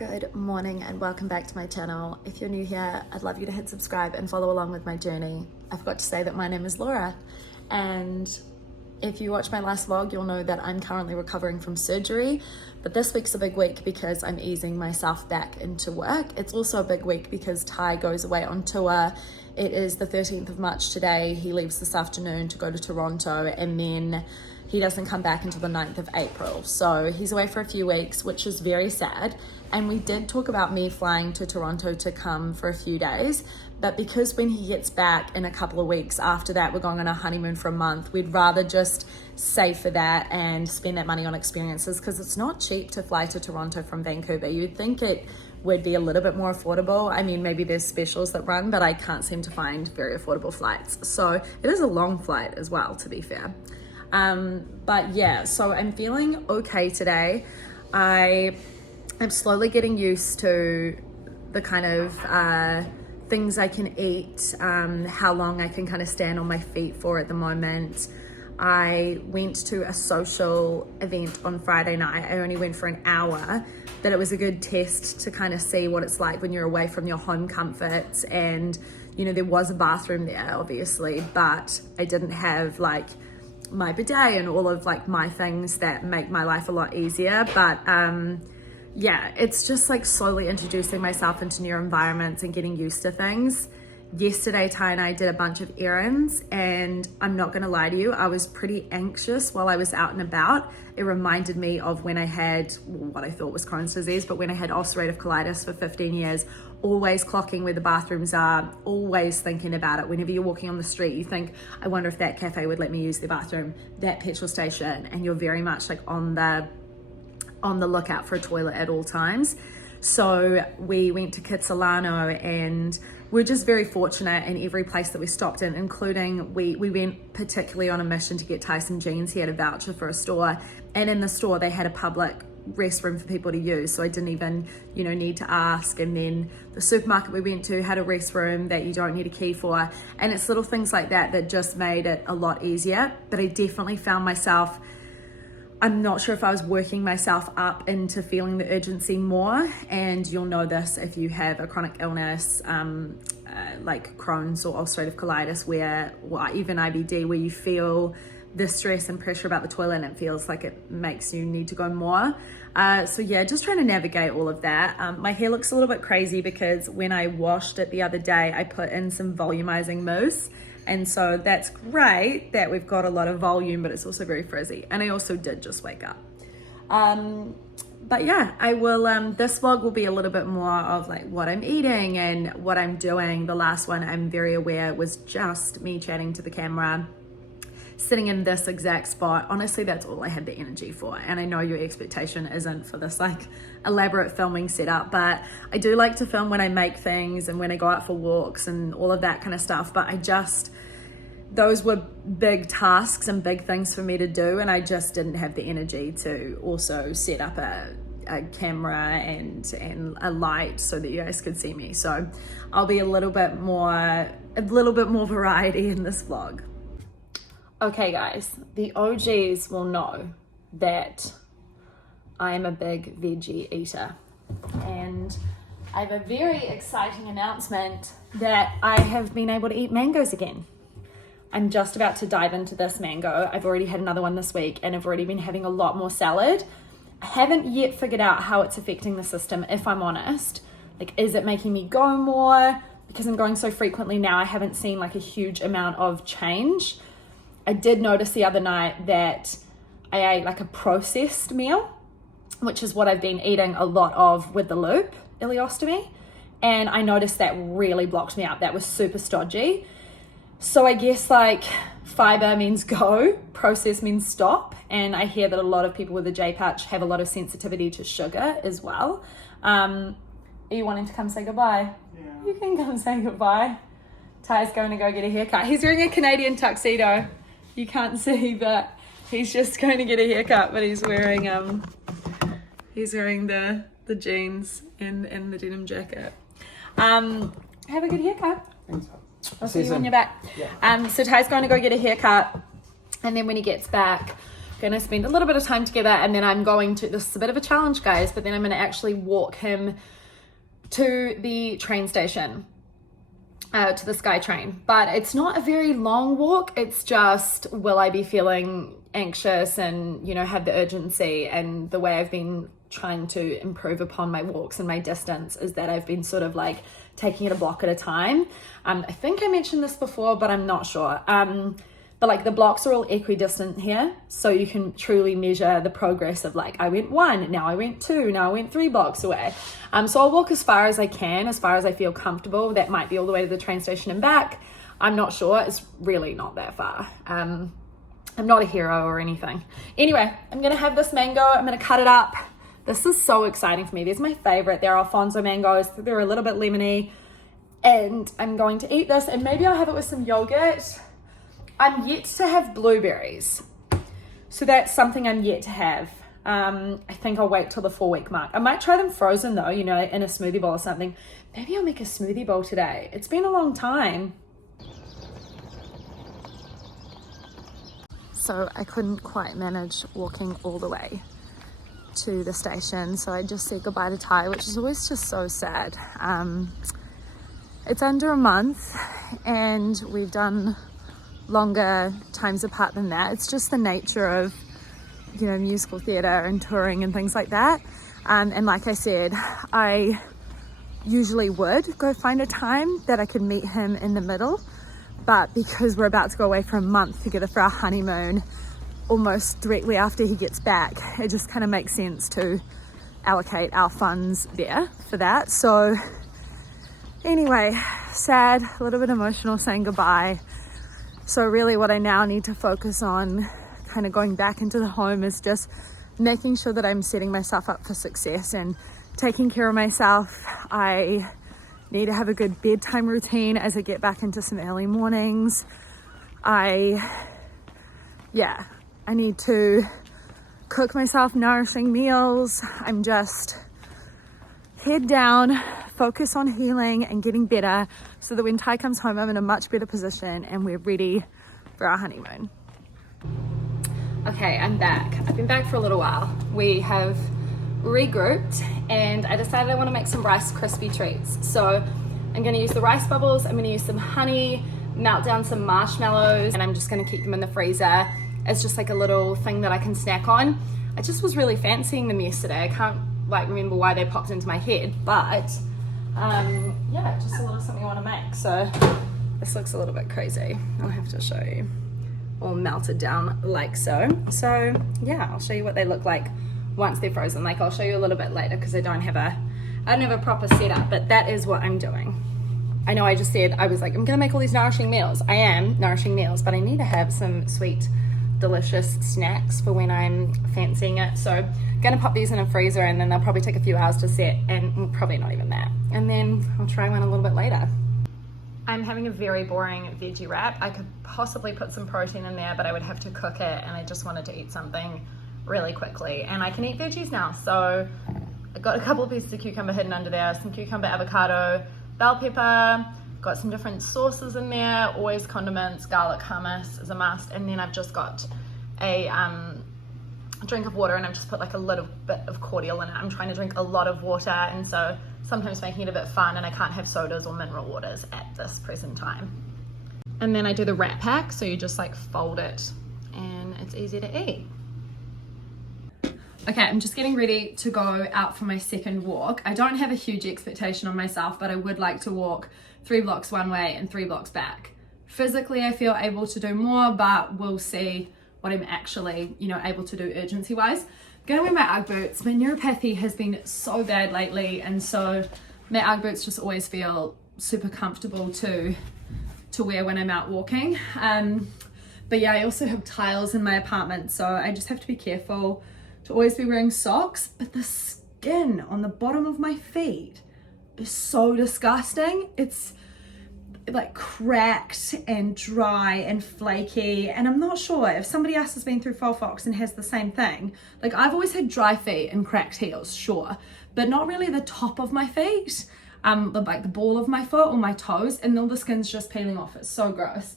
Good morning and welcome back to my channel. If you're new here, I'd love you to hit subscribe and follow along with my journey. I forgot to say that my name is Laura, and if you watch my last vlog, you'll know that I'm currently recovering from surgery, but this week's a big week because I'm easing myself back into work. It's also a big week because Ty goes away on tour. It is the 13th of March today. He leaves this afternoon to go to Toronto, and then he doesn't come back until the 9th of April. So he's away for a few weeks, which is very sad. And we did talk about me flying to Toronto to come for a few days, but because when he gets back in a couple of weeks after that, we're going on a honeymoon for a month, we'd rather just save for that and spend that money on experiences, because it's not cheap to fly to Toronto from Vancouver. You'd think it would be a little bit more affordable. I mean, maybe there's specials that run, but I can't seem to find very affordable flights. So it is a long flight as well, to be fair. But yeah, so I'm feeling okay today. I'm slowly getting used to the kind of things I can eat, how long I can kind of stand on my feet for at the moment. I went to a social event on Friday night. I only went for an hour, but it was a good test to kind of see what it's like when you're away from your home comforts. And, you know, there was a bathroom there, obviously, but I didn't have like my bidet and all of like my things that make my life a lot easier. But yeah, it's just like slowly introducing myself into new environments and getting used to things. Yesterday, Ty and I did a bunch of errands, and I'm not gonna lie to you, I was pretty anxious while I was out and about. It reminded me of when I had what I thought was Crohn's disease, but when I had ulcerative colitis for 15 years, always clocking where the bathrooms are, always thinking about it. Whenever you're walking on the street, you think, I wonder if that cafe would let me use the bathroom, that petrol station, and you're very much like on the lookout for a toilet at all times. So we went to Kitsilano, and we're just very fortunate in every place that we stopped in, including we went particularly on a mission to get Tyson jeans. He had a voucher for a store, and in the store they had a public restroom for people to use, so I didn't even need to ask. And then the supermarket we went to had a restroom that you don't need a key for, and it's little things like that that just made it a lot easier. But I definitely found myself, I'm not sure if I was working myself up into feeling the urgency more, and you'll know this if you have a chronic illness like Crohn's or ulcerative colitis, even IBD, where you feel the stress and pressure about the toilet and it feels like it makes you need to go more. So yeah, just trying to navigate all of that. My hair looks a little bit crazy because when I washed it the other day, I put in some volumizing mousse. And so that's great that we've got a lot of volume, but it's also very frizzy. And I also did just wake up. But yeah, I will, this vlog will be a little bit more of like what I'm eating and what I'm doing. The last one, I'm very aware, was just me chatting to the camera, sitting in this exact spot. Honestly, that's all I had the energy for. And I know your expectation isn't for this like elaborate filming setup, but I do like to film when I make things and when I go out for walks and all of that kind of stuff. But those were big tasks and big things for me to do, and I just didn't have the energy to also set up a camera and a light so that you guys could see me. So I'll be a little bit more variety in this vlog. Okay guys, the OGs will know that I am a big veggie eater, and I have a very exciting announcement that I have been able to eat mangoes again. I'm just about to dive into this mango. I've already had another one this week, and I've already been having a lot more salad. I haven't yet figured out how it's affecting the system, if I'm honest. Like, is it making me go more? Because I'm going so frequently now, I haven't seen like a huge amount of change. I did notice the other night that I ate like a processed meal, which is what I've been eating a lot of with the loop ileostomy. And I noticed that really blocked me out. That was super stodgy. So I guess like fiber means go, process means stop. And I hear that a lot of people with a J patch have a lot of sensitivity to sugar as well. Are you wanting to come say goodbye? Yeah. You can come say goodbye. Ty's going to go get a haircut. He's wearing a Canadian tuxedo. You can't see, but he's just going to get a haircut, but he's wearing the jeans and the denim jacket. Have a good haircut. Thanks. I'll see you when you're back. Yeah. So Ty's going to go get a haircut, and then when he gets back, gonna spend a little bit of time together, and then I'm going to, this is a bit of a challenge guys, but then I'm gonna actually walk him to the train station, to the SkyTrain. But it's not a very long walk, it's just, will I be feeling anxious and, you know, have the urgency? And the way I've been trying to improve upon my walks and my distance is that I've been sort of like taking it a block at a time. I think I mentioned this before, but I'm not sure. But like the blocks are all equidistant here, so you can truly measure the progress of like, I went 1, now I went 2, now I went 3 blocks away. So I'll walk as far as I can, as far as I feel comfortable. That might be all the way to the train station and back. I'm not sure, it's really not that far. I'm not a hero or anything. Anyway, I'm gonna have this mango, I'm gonna cut it up. This is so exciting for me. These are my favorite. They're Alfonso mangoes. They're a little bit lemony. And I'm going to eat this, and maybe I'll have it with some yogurt. I'm yet to have blueberries, so that's something I'm yet to have. I think I'll wait till the 4-week mark. I might try them frozen though, you know, in a smoothie bowl or something. Maybe I'll make a smoothie bowl today. It's been a long time. So I couldn't quite manage walking all the way to the station, so I just said goodbye to Ty, which is always just so sad. It's under a month, and we've done longer times apart than that. It's just the nature of, you know, musical theatre and touring and things like that. And like I said, I usually would go find a time that I could meet him in the middle, but because we're about to go away for a month together for our honeymoon, almost directly after he gets back, it just kind of makes sense to allocate our funds there for that. So anyway, sad, a little bit emotional saying goodbye. So really what I now need to focus on kind of going back into the home is just making sure that I'm setting myself up for success and taking care of myself. I need to have a good bedtime routine as I get back into some early mornings. I need to cook myself nourishing meals. I'm just head down, focus on healing and getting better so that when Ty comes home, I'm in a much better position and we're ready for our honeymoon. Okay, I'm back. I've been back for a little while. We have regrouped and I decided I want to make some Rice Krispie treats. So I'm going to use the rice bubbles, I'm going to use some honey, melt down some marshmallows, and I'm just going to keep them in the freezer as just like a little thing that I can snack on. I just was really fancying them yesterday. I can't like remember why they popped into my head, but yeah, just a little something I want to make. So this looks a little bit crazy. I'll have to show you. All melted down like so. So yeah, I'll show you what they look like once they're frozen. Like I'll show you a little bit later because I don't have a proper setup, but that is what I'm doing. I know I just said, I was like, I'm gonna make all these nourishing meals. I am nourishing meals, but I need to have some sweet, delicious snacks for when I'm fancying it. So I'm gonna pop these in a freezer and then they'll probably take a few hours to set, and probably not even that. And then I'll try one a little bit later. I'm having a very boring veggie wrap. I could possibly put some protein in there, but I would have to cook it, and I just wanted to eat something really quickly. And I can eat veggies now, so I got a couple of pieces of cucumber hidden under there, some cucumber, avocado, bell pepper, got some different sauces in there, always condiments, garlic, hummus is a must, and then I've just got a drink of water, and I've just put like a little bit of cordial in it. I'm trying to drink a lot of water, and so sometimes making it a bit fun, and I can't have sodas or mineral waters at this present time. And then I do the wrap pack, so you just like fold it and it's easy to eat. Okay, I'm just getting ready to go out for my second walk. I don't have a huge expectation on myself, but I would like to walk 3 blocks one way and 3 blocks back. Physically, I feel able to do more, but we'll see what I'm actually, able to do urgency-wise. I'm gonna wear my Ugg boots. My neuropathy has been so bad lately, and so my Ugg boots just always feel super comfortable to wear when I'm out walking. But yeah, I also have tiles in my apartment, so I just have to be careful to always be wearing socks. But the skin on the bottom of my feet is so disgusting. It's like cracked and dry and flaky, and I'm not sure if somebody else has been through Fox and has the same thing. Like, I've always had dry feet and cracked heels, sure, but not really the top of my feet, like the ball of my foot or my toes, and all the skin's just peeling off. It's so gross.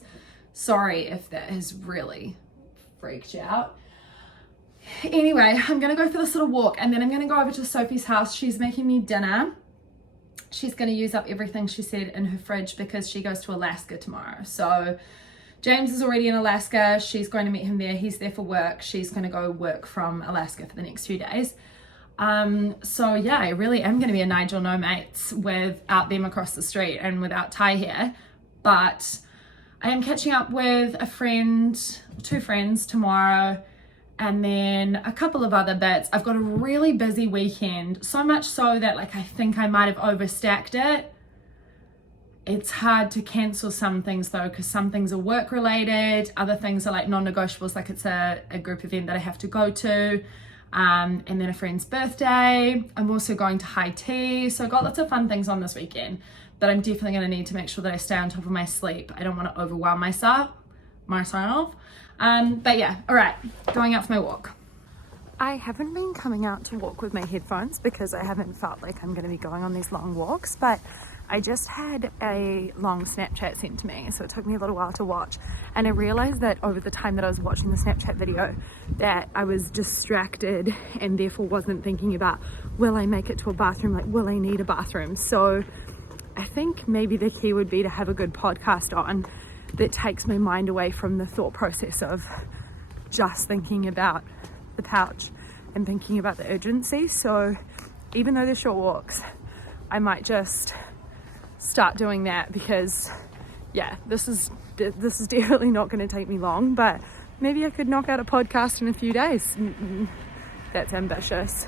Sorry if that has really freaked you out. Anyway, I'm gonna go for this little walk and then I'm gonna go over to Sophie's house. She's making me dinner. She's gonna use up everything she said in her fridge because she goes to Alaska tomorrow. So James is already in Alaska. She's going to meet him there. He's there for work. She's gonna go work from Alaska for the next few days. So yeah, I really am gonna be a Nigel no mates without them across the street and without Ty here. But I am catching up with a friend, 2 friends tomorrow, and then a couple of other bits. I've got a really busy weekend, so much so that like I think I might have overstacked it. It's hard to cancel some things though, because some things are work related, other things are like non-negotiables, like it's a group event that I have to go to, and then a friend's birthday. I'm also going to high tea, so I've got lots of fun things on this weekend that I'm definitely going to need to make sure that I stay on top of my sleep. I don't want to overwhelm myself. But yeah, all right, going out for my walk. I haven't been coming out to walk with my headphones because I haven't felt like I'm going to be going on these long walks, but I just had a long Snapchat sent to me, so it took me a little while to watch, and I realized that over the time that I was watching the Snapchat video that I was distracted and therefore wasn't thinking about, will I make it to a bathroom, like will I need a bathroom? So I think maybe the key would be to have a good podcast on that takes my mind away from the thought process of just thinking about the pouch and thinking about the urgency. So even though they're short walks, I might just start doing that because yeah, this is definitely not going to take me long, but maybe I could knock out a podcast in a few days. That's ambitious.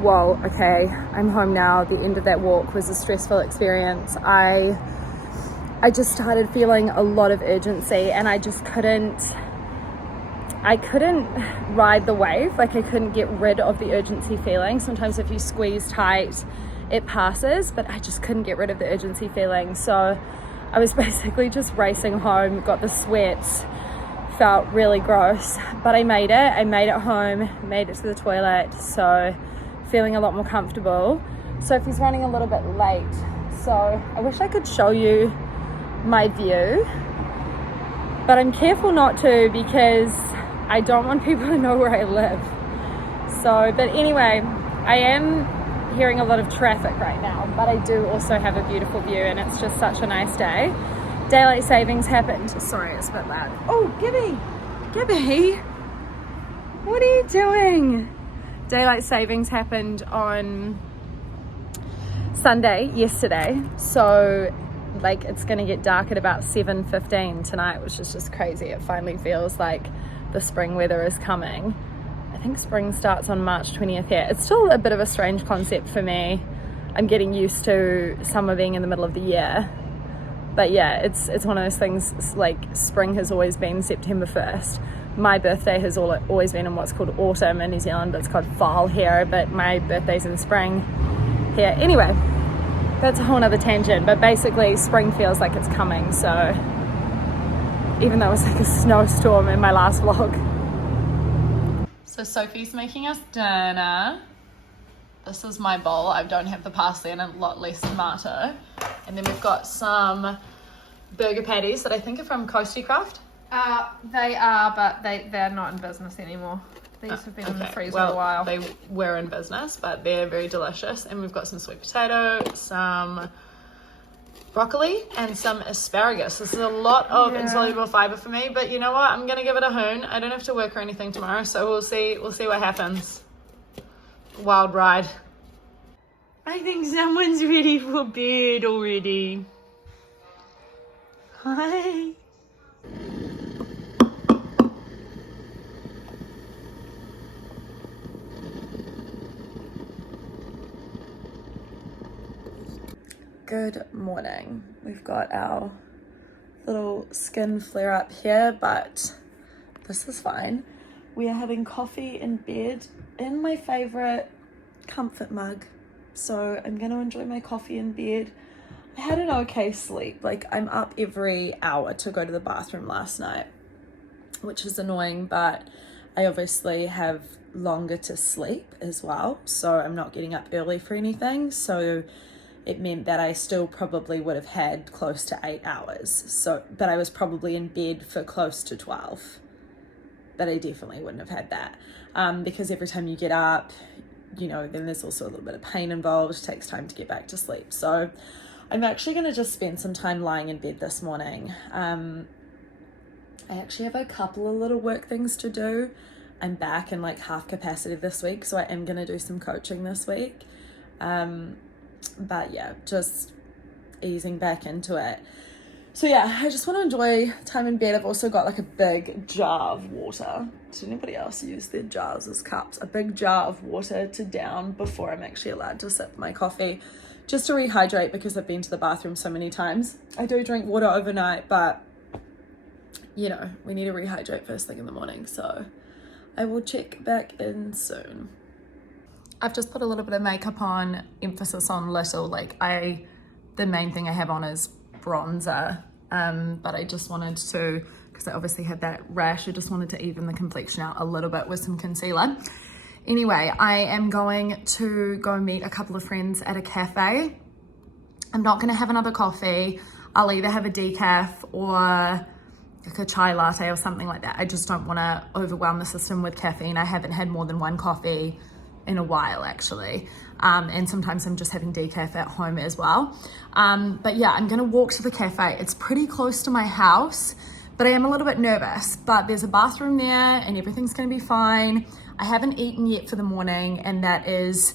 Whoa, okay, I'm home now. The end of that walk was a stressful experience. I just started feeling a lot of urgency and I just couldn't ride the wave. Like I couldn't get rid of the urgency feeling. Sometimes if you squeeze tight, it passes, but I just couldn't get rid of the urgency feeling. So I was basically just racing home, got the sweats, felt really gross, but I made it home, made it to the toilet, so feeling a lot more comfortable. Sophie's running a little bit late, so I wish I could show you my view, but I'm careful not to because I don't want people to know where I live. So, but anyway, I am hearing a lot of traffic right now, but I do also have a beautiful view and it's just such a nice day. Daylight savings happened. Sorry, it's a bit loud. Oh, Gibby, what are you doing? Daylight savings happened on Sunday, yesterday. So like it's gonna get dark at about 7:15 tonight, which is just crazy. It finally feels like the spring weather is coming. I think spring starts on March 20th here. It's still a bit of a strange concept for me. I'm getting used to summer being in the middle of the year. But yeah, it's one of those things, like spring has always been September 1st. My birthday has always been in what's called autumn in New Zealand, but it's called fall here, but my birthday's in spring here. Anyway, that's a whole nother tangent, but basically spring feels like it's coming, so even though it was like a snowstorm in my last vlog. So Sophie's making us dinner. This is my bowl. I don't have the parsley and a lot less tomato. And then we've got some burger patties that I think are from Coasty Craft. They are, but they're not in business anymore. These have been in the freezer a while. They were in business, but they're very delicious. And we've got some sweet potato, some broccoli, and some asparagus. This is a lot of insoluble fiber for me, but you know what? I'm gonna give it a hoon. I don't have to work or anything tomorrow, so we'll see what happens. Wild ride. I think someone's ready for bed already. Hi. Good morning. We've got our little skin flare up here, but this is fine. We are having coffee in bed in my favorite comfort mug. So I'm going to enjoy my coffee in bed. I had an okay sleep. Like I'm up every hour to go to the bathroom last night, which is annoying, but I obviously have longer to sleep as well. So I'm not getting up early for anything. So it meant that I still probably would have had close to 8 hours. So, but I was probably in bed for close to 12. that I definitely wouldn't have had that, because every time you get up, you know, then there's also a little bit of pain involved. It takes time to get back to sleep. So I'm actually going to just spend some time lying in bed this morning. I actually have a couple of little work things to do. I'm back in like half capacity this week, so I am going to do some coaching this week. But yeah, just easing back into it. So yeah, I just want to enjoy time in bed. I've also got like a big jar of water. Does anybody else use their jars as cups? A big jar of water to down before I'm actually allowed to sip my coffee, just to rehydrate, because I've been to the bathroom so many times. I do drink water overnight, but you know, we need to rehydrate first thing in the morning. So I will check back in soon. I've just put a little bit of makeup on, emphasis on little. Like the main thing I have on is bronzer, but I just wanted to, because I obviously had that rash, I just wanted to even the complexion out a little bit with some concealer. Anyway, I am going to go meet a couple of friends at a cafe. I'm not going to have another coffee. I'll either have a decaf or like a chai latte or something like that. I just don't want to overwhelm the system with caffeine. I haven't had more than one coffee in a while, actually. And sometimes I'm just having decaf at home as well. But yeah, I'm going to walk to the cafe. It's pretty close to my house, but I am a little bit nervous. But there's a bathroom there and everything's going to be fine. I haven't eaten yet for the morning, and that is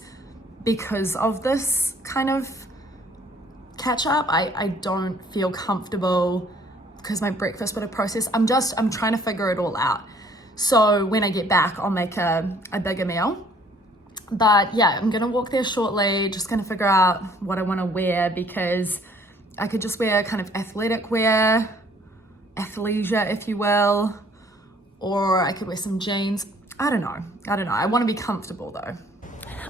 because of this kind of catch up. I don't feel comfortable because my breakfast would have processed. I'm trying to figure it all out. So when I get back, I'll make a bigger meal. But yeah, I'm gonna walk there shortly, just gonna figure out what I wanna wear, because I could just wear kind of athletic wear, athleisure, if you will, or I could wear some jeans. I don't know. I wanna be comfortable though.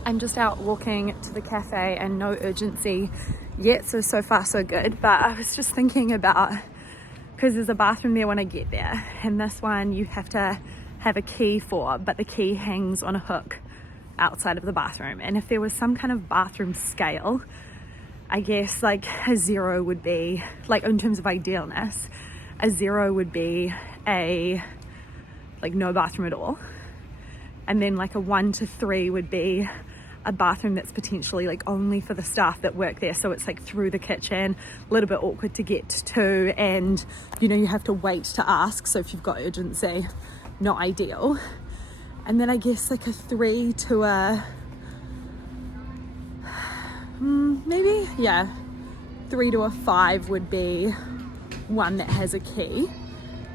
I'm just out walking to the cafe and no urgency yet, so far so good. But I was just thinking about, because there's a bathroom there when I get there, and this one you have to have a key for, but the key hangs on a hook outside of the bathroom. And if there was some kind of bathroom scale, I guess like a 0 would be, like in terms of idealness, a 0 would be a like no bathroom at all, and then like a 1 to 3 would be a bathroom that's potentially like only for the staff that work there, so it's like through the kitchen, a little bit awkward to get to, and you know, you have to wait to ask, so if you've got urgency, not ideal. And then I guess like a 3 to a maybe, yeah, 3 to a 5 would be one that has a key,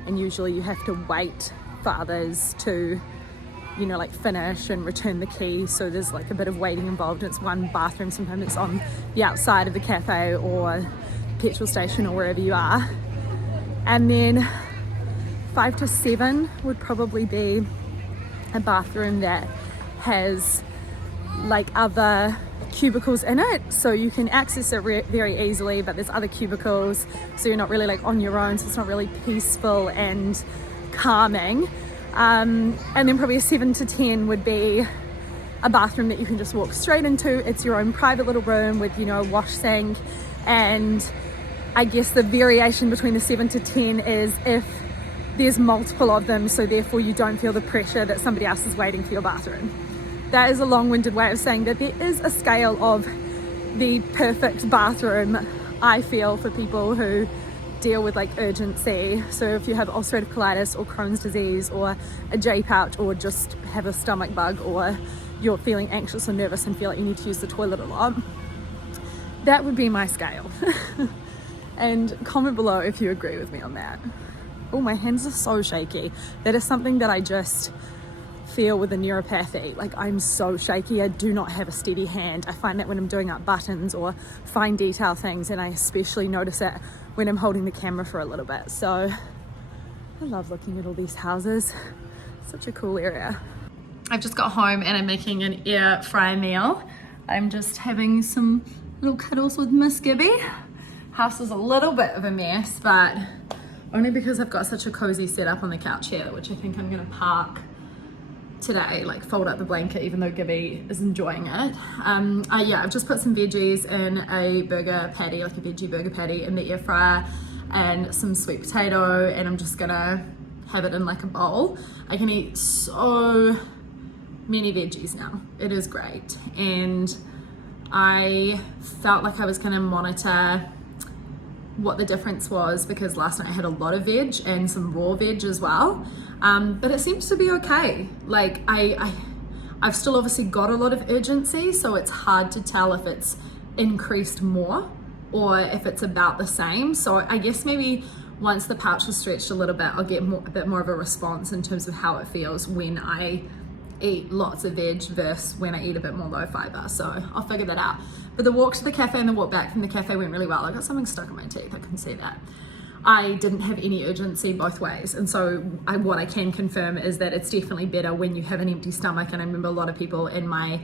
and usually you have to wait for others to, you know, like finish and return the key, so there's like a bit of waiting involved. It's one bathroom, sometimes it's on the outside of the cafe or petrol station or wherever you are. And then 5 to 7 would probably be a bathroom that has like other cubicles in it, so you can access it very easily, but there's other cubicles, so you're not really like on your own, so it's not really peaceful and calming. And then probably a 7 to 10 would be a bathroom that you can just walk straight into. It's your own private little room with, you know, a wash sink. And I guess the variation between the 7 to 10 is if there's multiple of them, so therefore you don't feel the pressure that somebody else is waiting for your bathroom. That is a long-winded way of saying that there is a scale of the perfect bathroom, I feel, for people who deal with like urgency. So if you have ulcerative colitis or Crohn's disease or a J-pouch, or just have a stomach bug, or you're feeling anxious or nervous and feel like you need to use the toilet a lot, that would be my scale. And comment below if you agree with me on that. Oh, my hands are so shaky. That is something that I just feel with the neuropathy. Like, I'm so shaky. I do not have a steady hand. I find that when I'm doing up buttons or fine detail things, and I especially notice it when I'm holding the camera for a little bit. So I love looking at all these houses. Such a cool area. I've just got home and I'm making an air fry meal. I'm just having some little cuddles with Miss Gibby. House is a little bit of a mess, but only because I've got such a cozy setup on the couch here, which I think I'm gonna park today, like fold up the blanket, even though Gibby is enjoying it. Yeah, I've just put some veggies in a burger patty, like a veggie burger patty, in the air fryer, and some sweet potato, and I'm just gonna have it in like a bowl. I can eat so many veggies now. It is great. And I felt like I was going to monitor what the difference was, because last night I had a lot of veg and some raw veg as well. But it seems to be okay. Like I've still obviously got a lot of urgency, so it's hard to tell if it's increased more or if it's about the same. So I guess maybe once the pouch is stretched a little bit, I'll get a bit more of a response in terms of how it feels when I eat lots of veg versus when I eat a bit more low fiber. So I'll figure that out. But the walk to the cafe and the walk back from the cafe went really well. I got something stuck in my teeth, I can see that. I didn't have any urgency both ways. And so what I can confirm is that it's definitely better when you have an empty stomach. And I remember a lot of people in my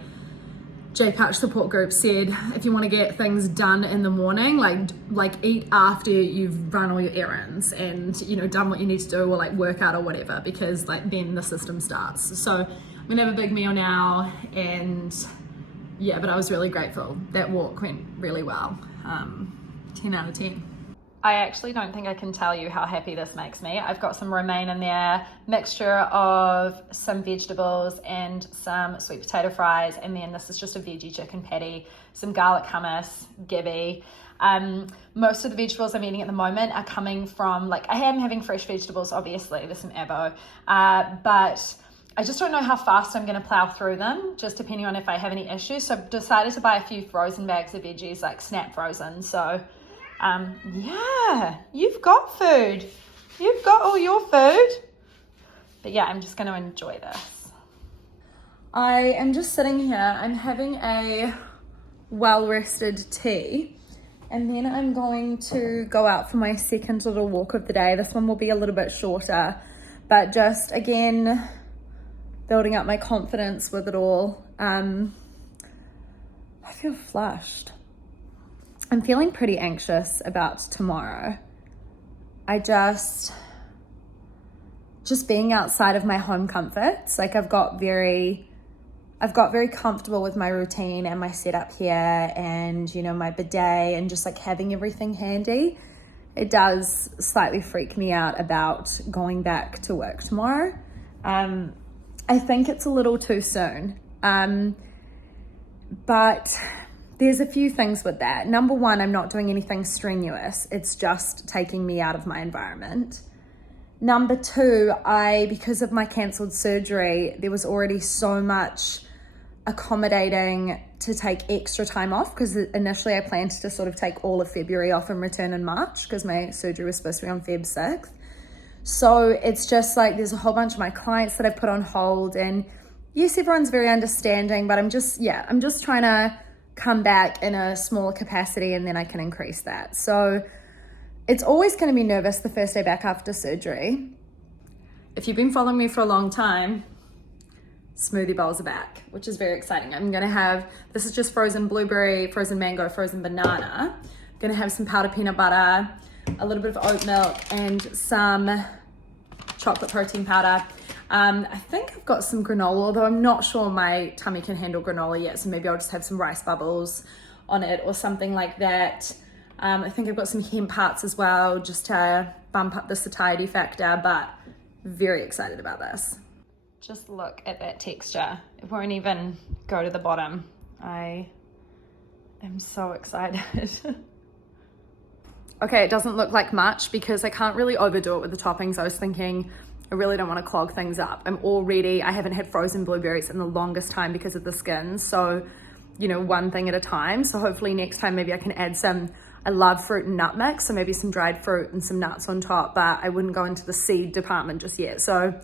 J-Pouch support group said, if you want to get things done in the morning, like eat after you've run all your errands and, you know, done what you need to do, or like work out or whatever, because like then the system starts. So I'm gonna have a big meal now, and yeah, but I was really grateful. That walk went really well. 10 out of 10. I actually don't think I can tell you how happy this makes me. I've got some romaine in there, mixture of some vegetables and some sweet potato fries, and then this is just a veggie chicken patty, some garlic hummus, gibby. Most of the vegetables I'm eating at the moment are coming from, like, I am having fresh vegetables, obviously, there's some avo, but I just don't know how fast I'm going to plow through them, just depending on if I have any issues. So I've decided to buy a few frozen bags of veggies, like snap frozen, so yeah, you've got food. You've got all your food. But yeah, I'm just going to enjoy this. I am just sitting here. I'm having a well-rested tea. And then I'm going to go out for my second little walk of the day. This one will be a little bit shorter. But just, again, building up my confidence with it all. I feel flushed. I'm feeling pretty anxious about tomorrow. I just being outside of my home comforts, like I've got very comfortable with my routine and my setup here, and, you know, my bidet, and just like having everything handy. It does slightly freak me out about going back to work tomorrow. I think it's a little too soon. But there's a few things with that. Number one, I'm not doing anything strenuous. It's just taking me out of my environment. Number two, because of my cancelled surgery, there was already so much accommodating to take extra time off, because initially I planned to sort of take all of February off and return in March, because my surgery was supposed to be on Feb 6th. So it's just like there's a whole bunch of my clients that I've put on hold, and yes, everyone's very understanding, but I'm just trying to come back in a smaller capacity, and then I can increase that. So it's always going to be nervous the first day back after surgery. If you've been following me for a long time, smoothie bowls are back, which is very exciting. I'm going to have, this is just frozen blueberry, frozen mango, frozen banana. I'm going to have some powdered peanut butter, a little bit of oat milk, and some chocolate protein powder. I think I've got some granola, although I'm not sure my tummy can handle granola yet, so maybe I'll just have some rice bubbles on it or something like that. I think I've got some hemp hearts as well, just to bump up the satiety factor, but very excited about this. Just look at that texture. It won't even go to the bottom. I am so excited. Okay, it doesn't look like much because I can't really overdo it with the toppings. I was thinking I really don't want to clog things up. I haven't had frozen blueberries in the longest time because of the skin. So, you know, one thing at a time. So hopefully next time maybe I can add I love fruit and nut mix. So maybe some dried fruit and some nuts on top, but I wouldn't go into the seed department just yet. So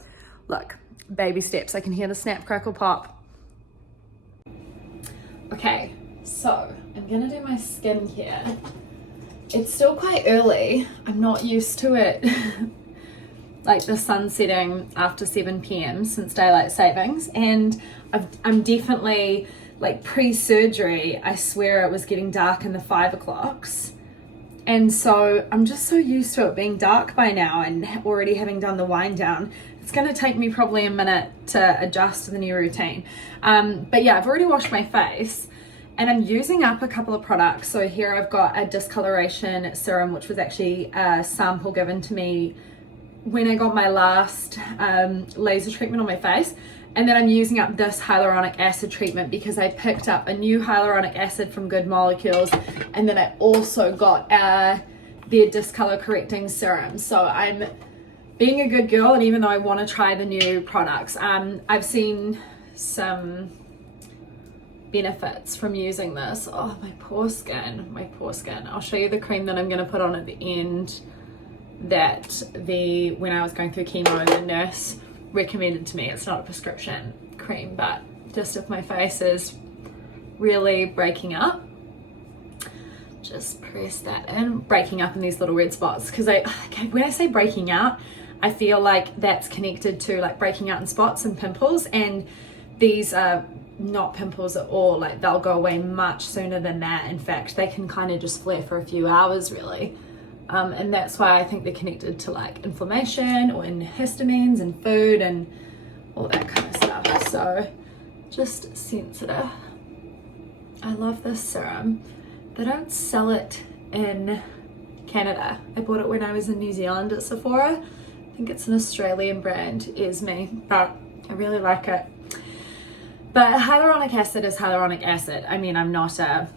look, baby steps. I can hear the snap, crackle, pop. Okay, so I'm gonna do my skincare. It's still quite early. I'm not used to it. Like the sun setting after 7 p.m. since daylight savings. And I'm definitely, like pre-surgery, I swear it was getting dark in the 5 o'clocks. And so I'm just so used to it being dark by now and already having done the wind down. It's gonna take me probably a minute to adjust to the new routine. But yeah, I've already washed my face and I'm using up a couple of products. So here I've got a discoloration serum, which was actually a sample given to me when I got my last laser treatment on my face, and then I'm using up this hyaluronic acid treatment because I picked up a new hyaluronic acid from Good Molecules, and then I also got their discolor correcting serum. So I'm being a good girl, and even though I want to try the new products, I've seen some benefits from using this. Oh, my poor skin. I'll show you the cream that I'm going to put on at the end that when I was going through chemo, the nurse recommended to me. It's not a prescription cream, but just if my face is really breaking up, just press that in, breaking up in these little red spots, because when I say breaking out, I feel like that's connected to like breaking out in spots and pimples, and these are not pimples at all. Like, they'll go away much sooner than that. In fact, they can kind of just flare for a few hours really, and that's why I think they're connected to like inflammation or in histamines and food and all that kind of stuff. So just sensitive. I love this serum. They don't sell it in Canada. I bought it when I was in New Zealand at Sephora. I think it's an Australian brand, is me, but I really like it. But hyaluronic acid is hyaluronic acid. I mean, I'm not a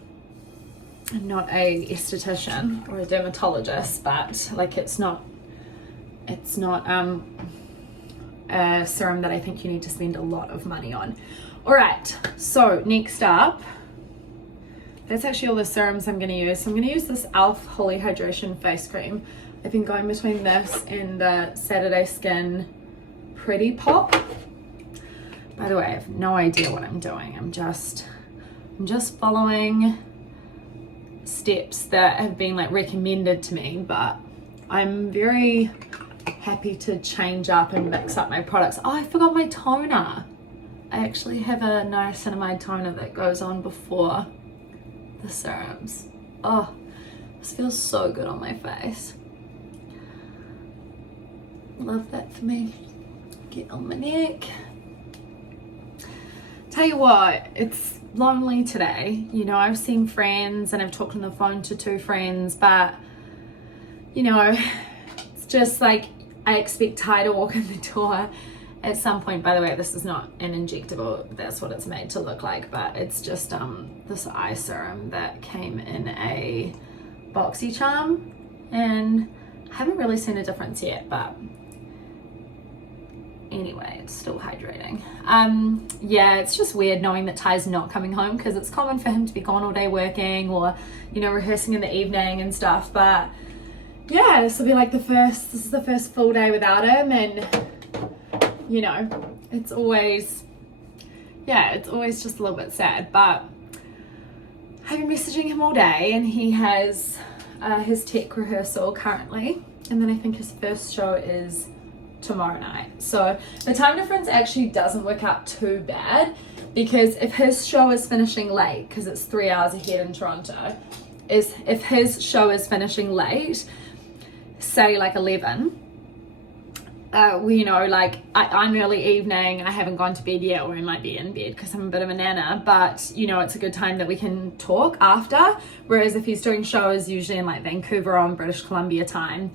esthetician or a dermatologist, but like it's not a serum that I think you need to spend a lot of money on. All right, so next up, that's actually all the serums I'm going to use. So I'm going to use this e.l.f. Holy Hydration Face Cream. I've been going between this and the Saturday Skin Pretty Pop. By the way, I have no idea what I'm doing. I'm just following steps that have been like recommended to me, but I'm very happy to change up and mix up my products. Oh, I forgot my toner. I actually have a niacinamide toner that goes on before the serums. Oh, this feels so good on my face. Love that for me. Get on my neck. Tell you what, it's lonely today. You know, I've seen friends and I've talked on the phone to 2 friends, but you know, it's just like I expect Ty to walk in the door at some point. By the way, this is not an injectable, that's what it's made to look like, but it's just this eye serum that came in a BoxyCharm, and I haven't really seen a difference yet, but anyway, it's still hydrating. Yeah, it's just weird knowing that Ty's not coming home, because it's common for him to be gone all day working or, you know, rehearsing in the evening and stuff. But yeah, this will be like this is the first full day without him, and you know, it's always just a little bit sad. But I've been messaging him all day, and he has his tech rehearsal currently, and then I think his first show is tomorrow night. So the time difference actually doesn't work out too bad, because if his show is finishing late, because it's 3 hours ahead in Toronto, if his show is finishing late, say like 11, you know, like I'm early evening, I haven't gone to bed yet, or I might be in bed because I'm a bit of a nana, but you know, it's a good time that we can talk after. Whereas if he's doing shows usually in like Vancouver on British Columbia time,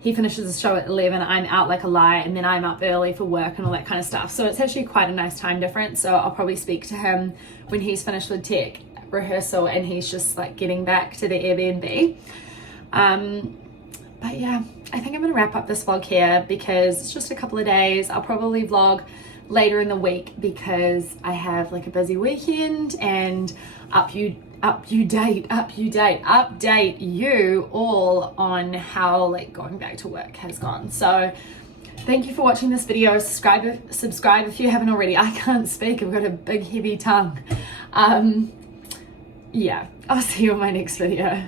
he finishes the show at 11, I'm out like a light, and then I'm up early for work and all that kind of stuff. So it's actually quite a nice time difference. So I'll probably speak to him when he's finished with tech rehearsal and he's just like getting back to the Airbnb. But yeah, I think I'm gonna wrap up this vlog here because it's just a couple of days. I'll probably vlog later in the week because I have like a busy weekend, and update you all on how like going back to work has gone. So thank you for watching this video. Subscribe if you haven't already. I can't speak, I've got a big heavy tongue. Yeah, I'll see you in my next video.